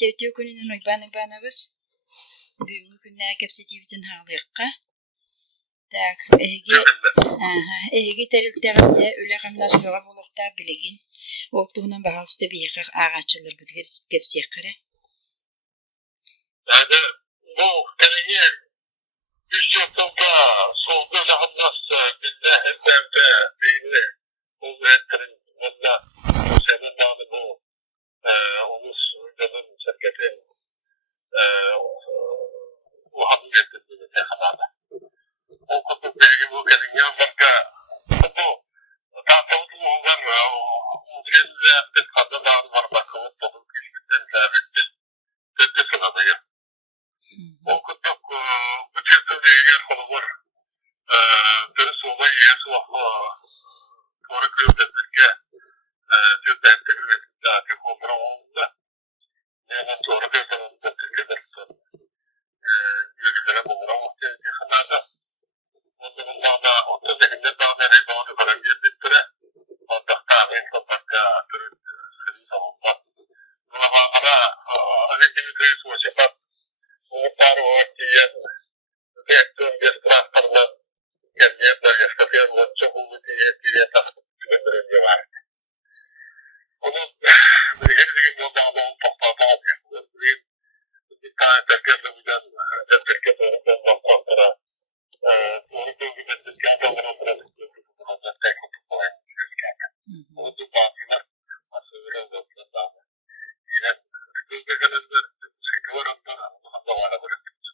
Tevteo kuninin uybanız. Büyüğü günler kapsetivitin hağlıqqa. Tak, ehgi terilterinde öyle kamnas yoga bulukta biligin. Oltuğundan bahalsı da bir yakar ağaççılar bilgir kapsiyakkara. Yani bu elini 3 yılda solda lahmaz bizde hep evde beyni kuvvetlerin valla senin dağını bu ulus uydanın şirketin bu hakkı getirdiğini tekanada. O kutup belki bu elini yanlarca bu tahtalık muğlar o elde bir kadın dağını var bakımı topuk güçlükten sabittir. Kötü sınavı. O kutup bu türlü yer kolu var. Dürüst olay yer soğuklu sonra kıyımdaki türden teknolojideki kontrol oldu. Yani sonra kıyımdaki Türkiye'de yürüyülere bulunma muhtemelen yakınlarda. Ondan da o tezekinde daha nereye doğru kalan yerlikleri hatta tahmin toprakta türün sürü savunma. Buna bakana azizimiz reis hoşafat muhtarı o diyen reaktörün bir traktörden gelmeyenler yaşatıyan çok uzun diye takıp güvendirildiği var. Onun her bir gün yolda adamın topladı alıyor. Bir tane tekerle bilen tekerle doğrudan bakmaklara doğru gözünden tezgahı adamına bırakıp tek kutup koyan tezgahı. Onu da bazılar nasıl öyle uzatlar daha da. Yine gözdekelenler sıkı var ondan hatta bana bırakıyoruz.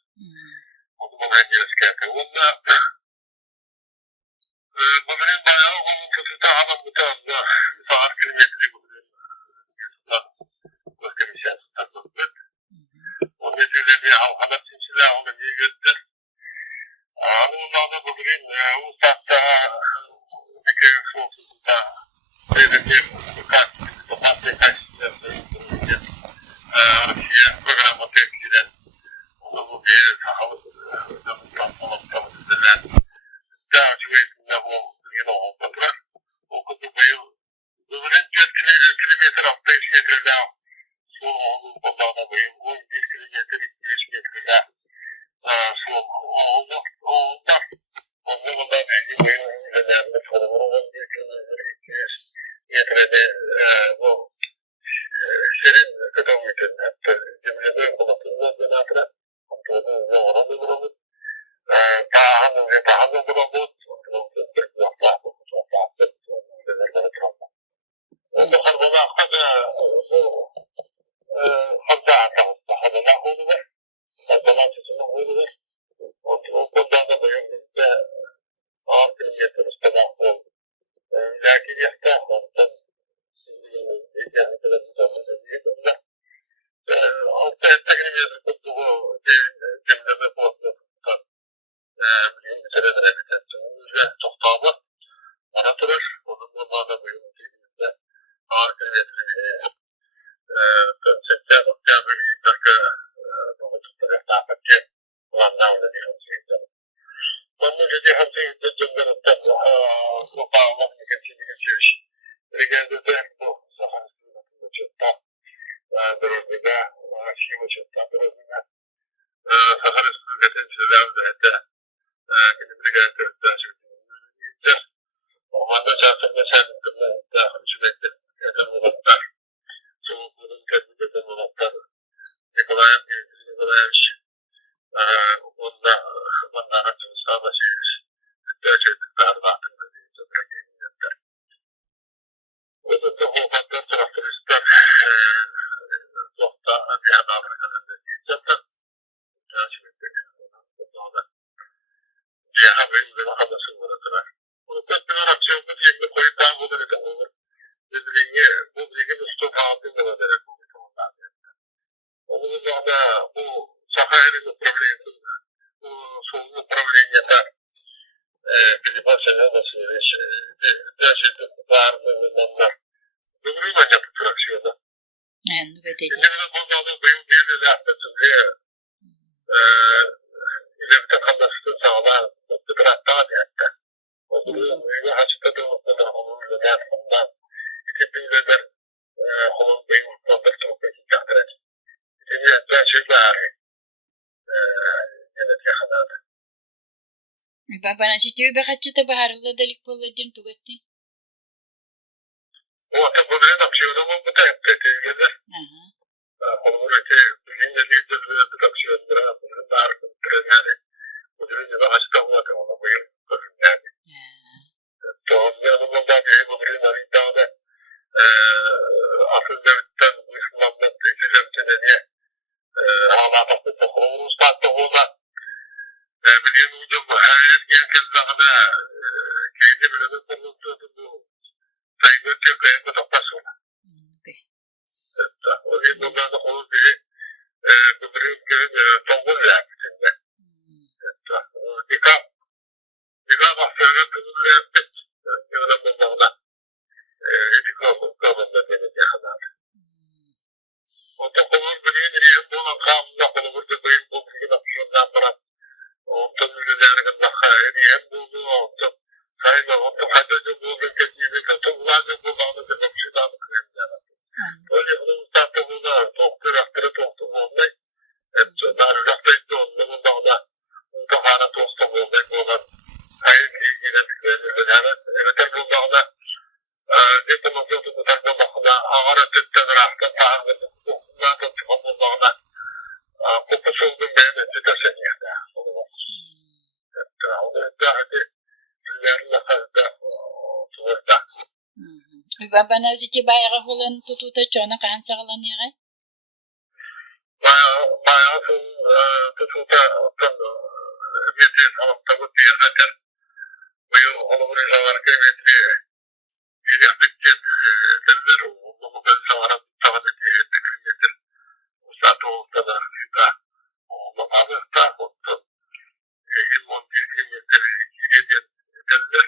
Onu bana en yerisi geldi. Onunla bugünün bayağı onun tutuda hanım bu tarzda sağır kilometri bugünün yazıdan başka bir şey tutaklıktır. Onun için bir halkada sinsiler onu bir göster. Onlardan bugünün o saatte bir kere soğuksuzda devletin birkaç programı tepkilen onu bu bir sahalık tanımlamışlar. Daha çöğütünde bu yine olmadılar. O kutubayı bugünün 4 kilometre 65 metrede su olduğu kodağına boyu 11 kilometre 25 metrede su oldu. Ondan belki boyu üzerinde sorumlu 11 kilometre 200 metrede bu serin kıta boyutun hatta cümlede konatında dönatına kontrolü zorlu durumu tahammül durumu ondan sonra akıda bu hamza atamızda hadına oldu var. Hadına çizimi oldu var. O kodanda da yok bizde 6 kilometre üstte oldu. Lakin yakta ondan yani kadar bir altta kilometre kutluğu cemleme korkuyor. Bugün bir sene verebilirsin. Yüzde tohtamı aratılır. Onun bunlarla bu yılın çekiminde ağır kilometre konsepte bakacağım bir dakika doğrultusunda refahmetçi olanlar da diyorum şeyden. Onun için hamsiyette cümletten bu bağlı bir geçiş. Rigelde bu sahası çöpta durumda şiva çöpta durumda sahara sürgetin çözümde hatta benim rigelde çöpte Ormanda çarptığında çarptığında sürekli eden olanlar, soğukluğun kendini eden olanlar, Nikolayev yönetici Nikolayevич, ondan açımız sağlaşıyoruz. Sütler çektikler vaktinde diyeceğim, belki o da çok ofatlar traktöristler, Zofta, Nihan Afrika'nın da diyeceğim de, sürekli ondan diğer haberin de vakadasın bıraktılar. Bunu kötüler aksiyonda diyelim koyup daha bu derece olur. Dediğini bu bilginin üstü altında da derece olur. Onun üzerine bu Sakarya'nın probleminde, bu sorunun probleminde bir başına da söyleyiş, gerçekten bağırlarından ömrüyle yapı traksiyonu. Şimdi bu dağda benim bir de yaptığım diye ileride kalmasını sağlar, mutludur hatta hatta. Ve açıkta da ortada olurdu yapımdan. İki binlerden onun beyin mutludur çok peki kâhtıraç. yetmez şey bari. Yine yakaladı. Bana şitiyor be kaçta baharlı delik bolladın tugattin. O da bu bir aksiyon ama bu da yaptı. Aha. Olur öte bugün de bir aksiyonlara bunun da arkasında yani. Bu da açık olmadı ona bu yıl yani. Doğum yanımda bir bu bir narita asıl devletten bu İslam'dan tecrübesine diye ağlamakta tohumuz tatlı olan bildiğin ucum her gençler daha kendi bilemin konuştuğu bu saygı Türkiye'ye kutupta sonra. O yüzden de olur diye bu bir tohum yaptığında. Dikkat baktığında bunun yaptık. Yılın bundan etikasında denecek kadar. O da olur bir bunun kanunda olur bir bu gibi aksiyonlar bırak. Ondan ürünlerin daha hem buldu ondan sayma ondan sadece buldu kendini toplandı buldu bir aksiyonlar kırıyor. Öyle onun tatlıına doktor aktörü doktor olmak. Daha raketli olduğunu da hala dostum olmak olan hayır değil yine evet burada diplomasiyonu tutakmamakla ağır tütten rahatla tahammülü zaten çıkmamakla kopuz oldum ben de tütersen yani. Onu da hadi üzerinde kaldı tuvarda. Bana ziti bayağı falan tututa çoğuna kan sağlanıyor. Bayağı tututa bir sanat tabi diye zaten bu yıl onu buraya zamanlıkta bir yaptıkken derler o ben sanat tabi diye tekrar o saat olsa da fitta o bazı da oldu. 11 kilometre geriye derler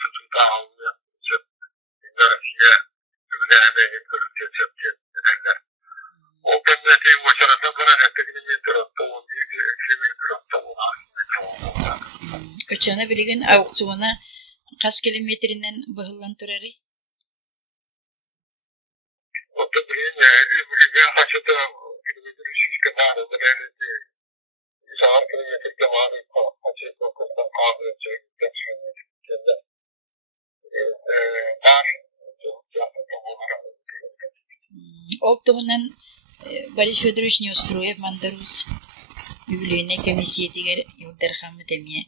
tututa almaya Narsiye ürünlerine görüntüye çöpçe derler. O kenneti o şarata bana kilometre attı, 11 kilometre attı onu aslında. Öçana bilgin auksuana kaç kilometreden bahıllandırarı? O da bir haçta kilometre şiş kadar da nerede zar kilometre kadar haçta koktan kahve çekti şimdi. Var. Oktohunan Barış Fedorus ne устроив Мандарус юбилейный комиссиятигер юлдархамы демие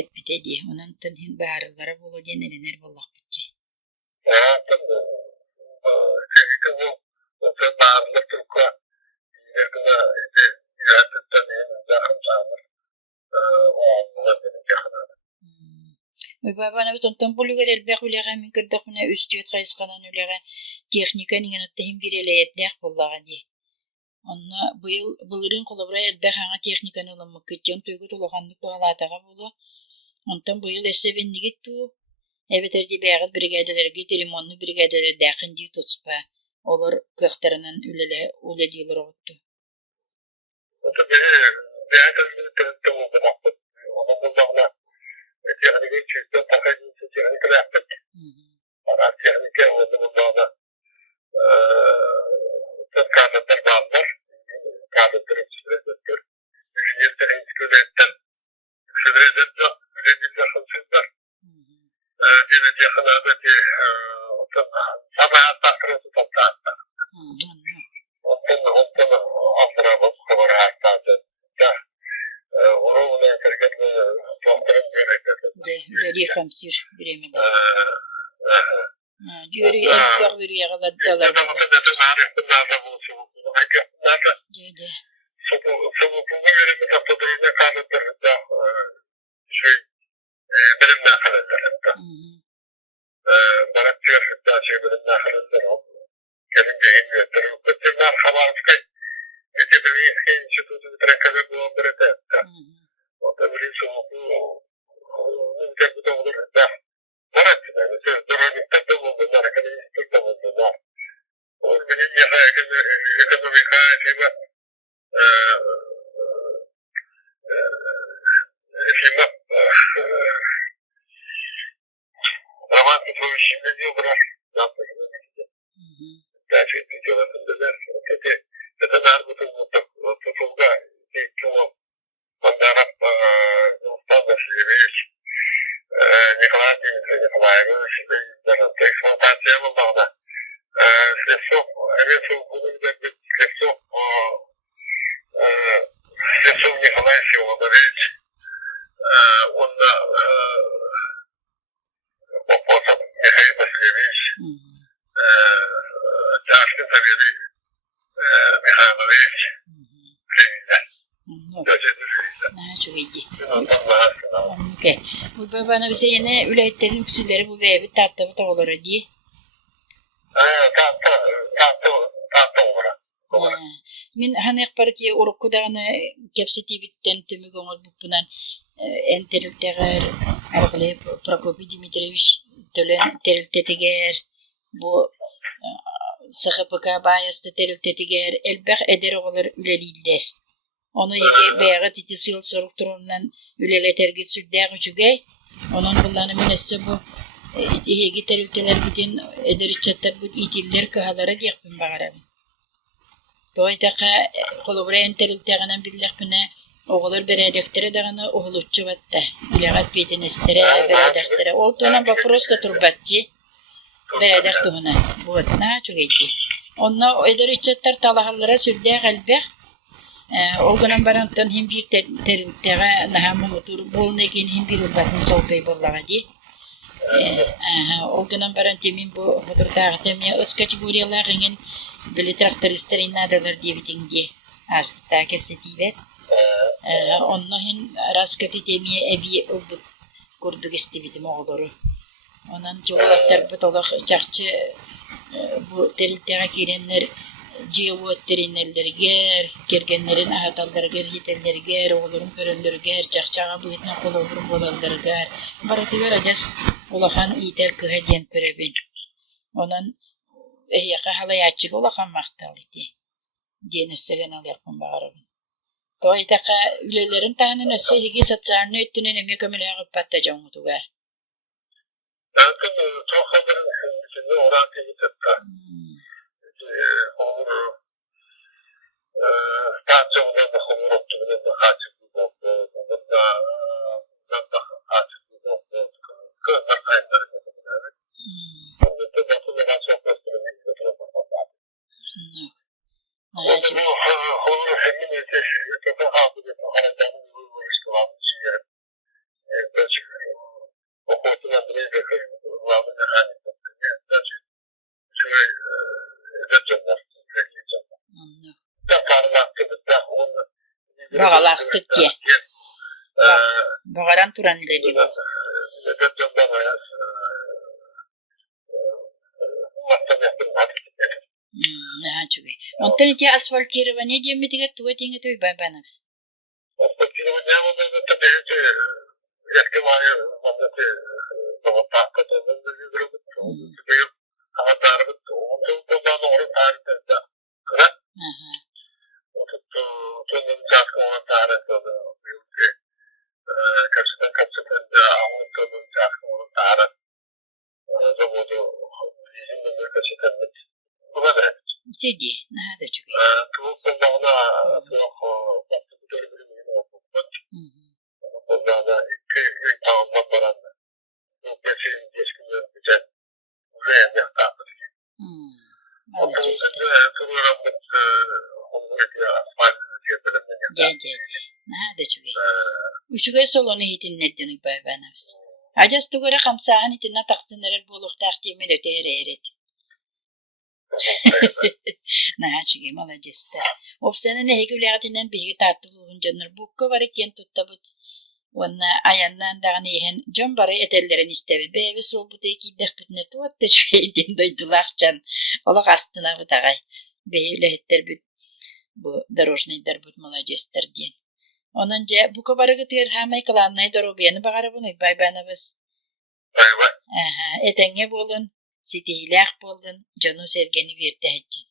etbite diye. Onun tınhın baharlara bolu denenler bollak bitçe. Babana sonton buluger elbek ulega min kırdakuna üstüyet kayıskanan ulega teknika ningen attahim bireleyet dek bollaga diye. Onna bu yıl bulurun kolabra elbek hana teknikanı olamak kityon tuygu tulakanlık bağlataga bolu. Ondan bu yıl esebinni gittu. Evet erdi beğil brigadelerge telemonlu brigadeler däkin diye tospa. Olar kıhtarının ülele uleliyorlar ottu. Teknik çizden takayım teknik yaptık. Ara teknik olduğunda kadrolar varlar. Kadroların süredir. Ücretlerin süredir. Süredir üretimler hızlıdır. Gelecek kadar ki sabah takırız toplantıda. Ondan altına bak kadar hatta da onu yaparken doktorun gerekli. De öyle kamsir biremede. Diyor elbek bir yağlar dalar. De. Soğukluğu verilmiş haftalarına kadar şey bilimden haberler. Bana diyor da şey bilimden haberler oldu. Gelince inmiyordur. Kıtırlar haber çıkay. Edebi eski institutu bitiren bu birede. O da bir soğukluğu mümkün bir de olur da. Bana çıkay. Mesela duranlıkta da bulunlar. Akademik da bulunlar. O benim ekonomik hayatı var. Filmde zaman tutuyor şimdi diyor bırak. Gerçekten diyorlar. Kötü. Zaten Святцов Николай Филодорович, он Попосов Михаил Васильевич, Чашкин Савелий Михайлович, Левида. Çok iyi. Okey. Bu babana bize yine üleyitlerin üksülleri bu ve bir tatlı olur diye. Tahta olur. Min hani parti orku dağını kapsiti bitten tümü gönül bupunan enterilteger arqalep Prokopi Dimitrievich tölen terilteteger bu sıkıpıka bayasta terilteteger elbaq eder olur üleliller. Onu yege beyağı titisil sorukturundan üleletergi süddäği çügey. Onun kullanı minesse bu yege terilteler bitin eder içattar bu itiller kahalara yakpın bağırabın. Toytaqa kolobren terilteğinden billerpine oğulur beredektere dağını oğulutçu batta. Bileğat bitinestere beredektere. Oltuğuna baprosta turbatçı beredek tuğuna. Bu vatna çok eti. Onna eder içattar talahallara sürdäği elbaq. Olgunan barantan hem bir terilteğe nahamı mutur. Bolnekin hem bir ulbatın solpay bollağa di. Olgunan barantemin bu hodurtağıtam ya öz kategoriyalarının böyle traktöristlerin adalar diye bitin diye. Aslında kesetiver. Onların raskati temiye evi öldük. Kurduk istedim oğulları. Onun çoğulaklar butolak çakçı bu terilteğe girenler Cevotterinerler ger, kergenlerin ahatalları ger, hitelleri ger, oğulların körünleri ger, çakçağa bu etne kololurun bolalları ger. Baratı vereceğiz, olakan iyitel kıhediyen pörebin. Onun yaka halayatçık olakan maktal iti. Diyenisseven alayakın bağırabın. Toytaka ülelerin tahının össe higi satsarını öttünen emi kömüle ağıp patacağım utu var. Lakin çok haberin içinde oran teyitetta. Stasyonda da hamur optuğunda da kaçıp bir boktu. Da kaçıp bir boktu. Kızlar kayınları yapıyorlar. Şimdi de bakımda çok gösteriyor. Bu hamur hemin ötesi çok hafif haracanın uğraştığı şey. Belki okutun adını da kullanımı da hani belki şöyle Bağalaktık ki. Bağaran turan ileri bu. Çok iyi. Ondan iti asfalt kiri var. Ne diye mi diye tuva tinge tuva babanız? Asfalt kiri var. Ne ama da tabii ki eski mağaya mandatı tahta tozun da yüzüyordu. Çünkü haberler ondan orada tarihte kırak. Tozun çarkıma tarihte büyükçe kaçtan da tozun çarkıma tarih. Zamanı bizim de kaçtan bu da İstedi. Ne hadi çok iyi. Tuzun dağına çok baktı bir bölümünü okuduk. Ondan da iki tamamdan barandı. Bu geçkinler güzel uzaya yaklaştık. Malacağız. Turlarımız Hondurak'ya asfaltını diyebilirim. Gel. Ne hadi çok iyi. Üçüge solunu hitin nedeni babanız. Acas tugara kamsahan hitinna taksınlar buluq taqdimi de teheret. Naçıge malacağız. Of senin ne heküliyatinden bir tartılığı canlar bu kavarık yen tuttabut. Onna ayandan dağını yehen can barı etellerin istevi. Bevi solbuteki dehbitne tuvatta şeyden doydular can. Ola kastına bu dağay. Bevi lehetler bu darojnay darbut malacağızdır diyen. Onunca bu kavarık tır hamay kalanay darobiyeni bağırı bunu baybanabız. Etenge bolun. Sitiylaq boldun. Canu sergeni verdi hacın.